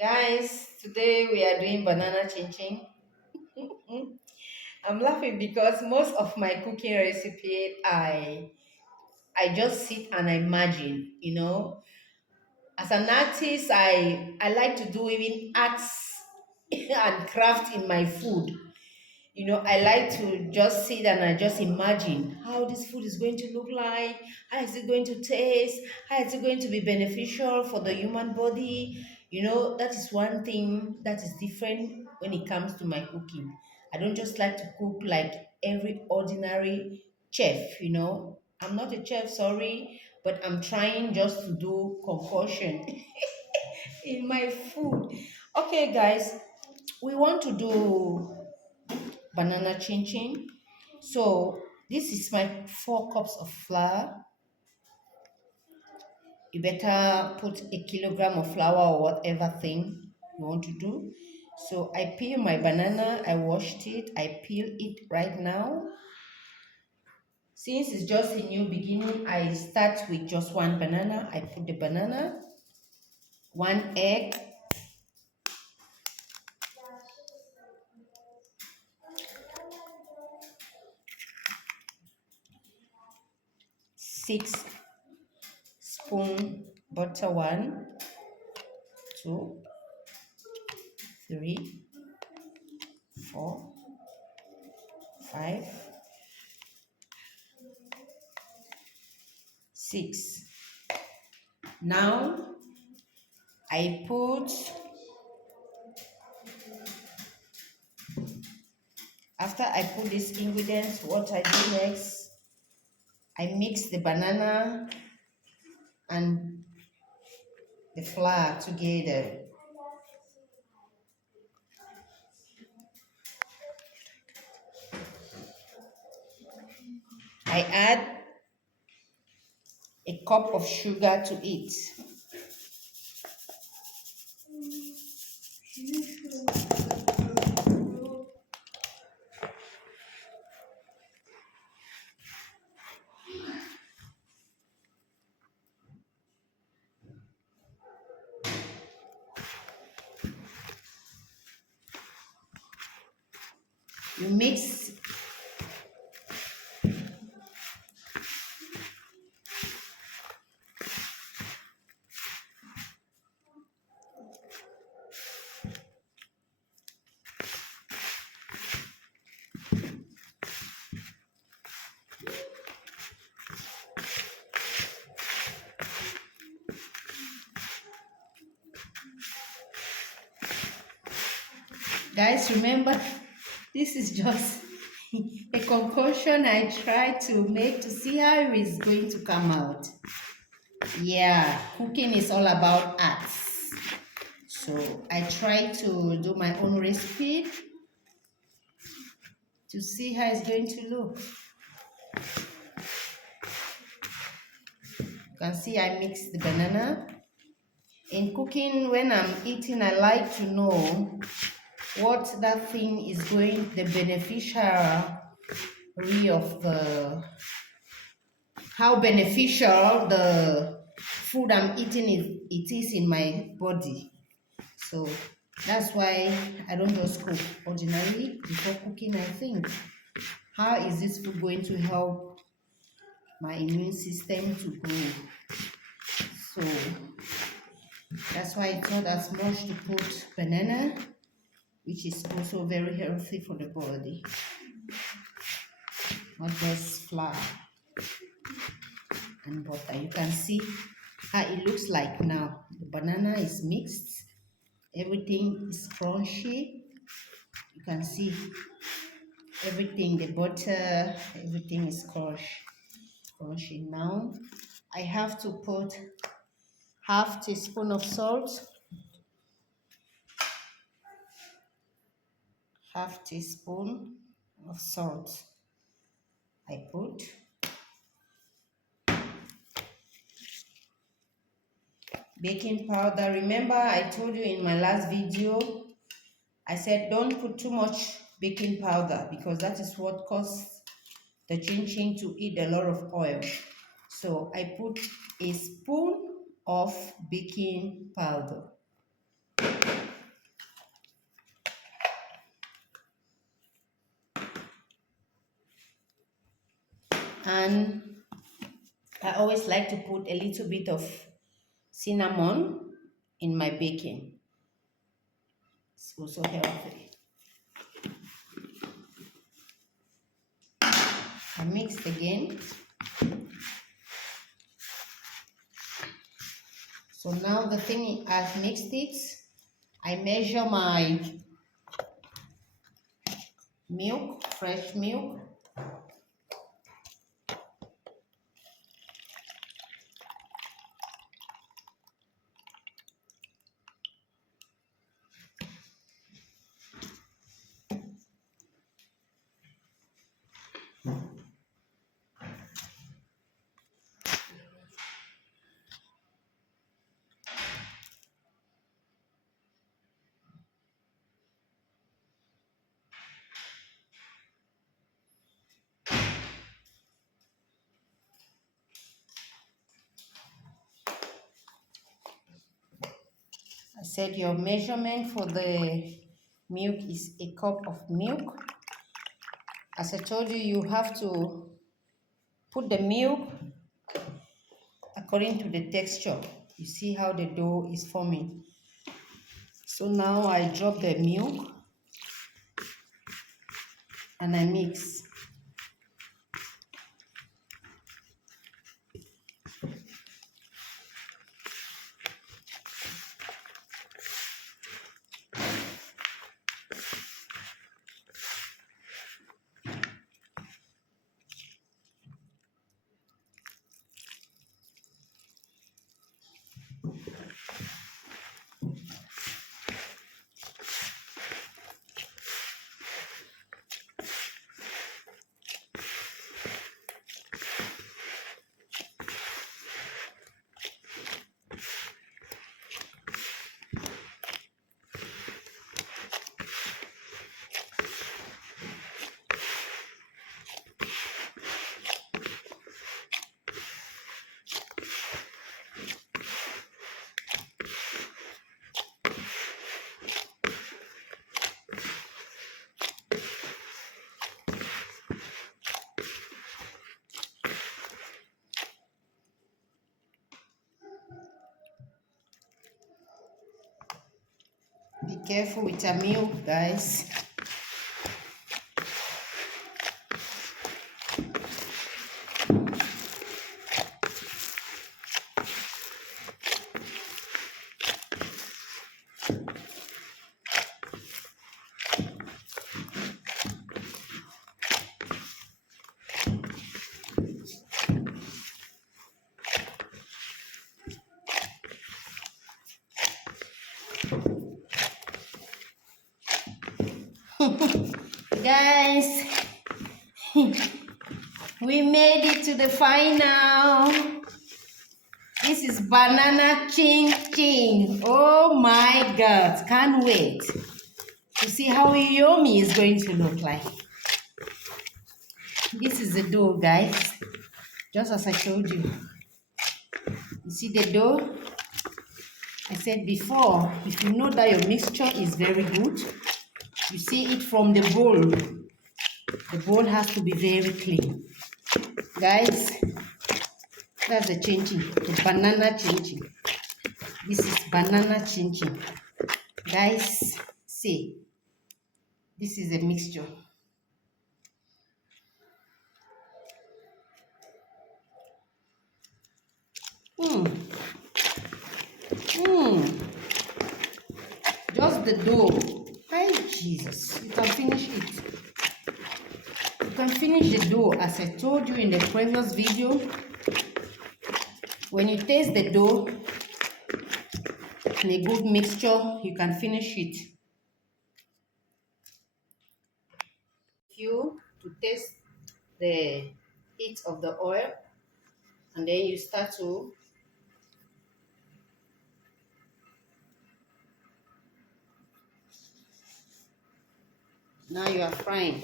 Guys, today we are doing banana chinchin. I'm laughing because most of my cooking recipe I just sit and imagine, As an artist, I like to do even arts and craft in my food. I like to just sit and I just imagine how this food is going to look like, how is it going to taste, how is it going to be beneficial for the human body. That is one thing that is different when it comes to my cooking. I don't just like to cook like every ordinary chef. I'm not a chef, sorry, but I'm trying just to do concoction in my food. Okay, guys, we want to do banana chin chin. So this is my 4 cups of flour. You better put a kilogram of flour or whatever thing you want to do. So I peel my banana, I washed it, I peel it right now. Since it's just a new beginning, I start with just one banana. I put the banana, one egg, 6 spoon butter, 1, 2, 3, 4, 5, 6. Now I put, after I put these ingredients, what I do next, I mix the banana and the flour together. I add a cup of sugar to it. You mix. Guys, remember, this is just a concoction I try to make to see how it is going to come out. Yeah, cooking is all about arts. So I try to do my own recipe to see how it's going to look. You can see I mix the banana. In cooking, when I'm eating, I like to know what that thing is going, the beneficiary of how beneficial the food I'm eating it is in my body. So that's why I don't just cook ordinarily. Before cooking, I think, how is this food going to help my immune system to grow? So that's why it's not as much to put banana, which is also very healthy for the body, not just flour and butter. You can see how it looks like now. The banana is mixed, everything is crunchy. You can see everything, the butter, everything is crunchy. Now I have to put half teaspoon of salt, half teaspoon of salt. I put baking powder. Remember, I told you in my last video, I said don't put too much baking powder because that is what causes the chin to eat a lot of oil. So I put a spoon of baking powder. And I always like to put a little bit of cinnamon in my baking. It's also healthy. I mix again. So now the thing I've mixed it, I measure my milk, fresh milk. I said your measurement for the milk is a cup of milk. As I told you, you have to put the milk according to the texture. You see how the dough is forming. So now I drop the milk and I mix. Be careful with your milk, guys. Guys, we made it to the final. This is banana chinchin. Oh my God, can't wait to see how yummy it's going to look like. This is the dough, guys, just as I told you. You see the dough? I said before, if you know that your mixture is very good, you see it from the bowl. The bowl has to be very clean. Guys, that's the chinchin, the banana chinchin. This is banana chinchin. Guys, see, this is a mixture. Just the dough. Hi, Jesus. You can finish it. You can finish the dough as I told you in the previous video. When you taste the dough in a good mixture, you can finish it. To taste the heat of the oil, and then you start to now you are frying.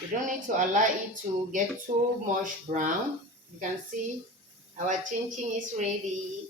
You don't need to allow it to get too much brown. You can see our chinchin is ready.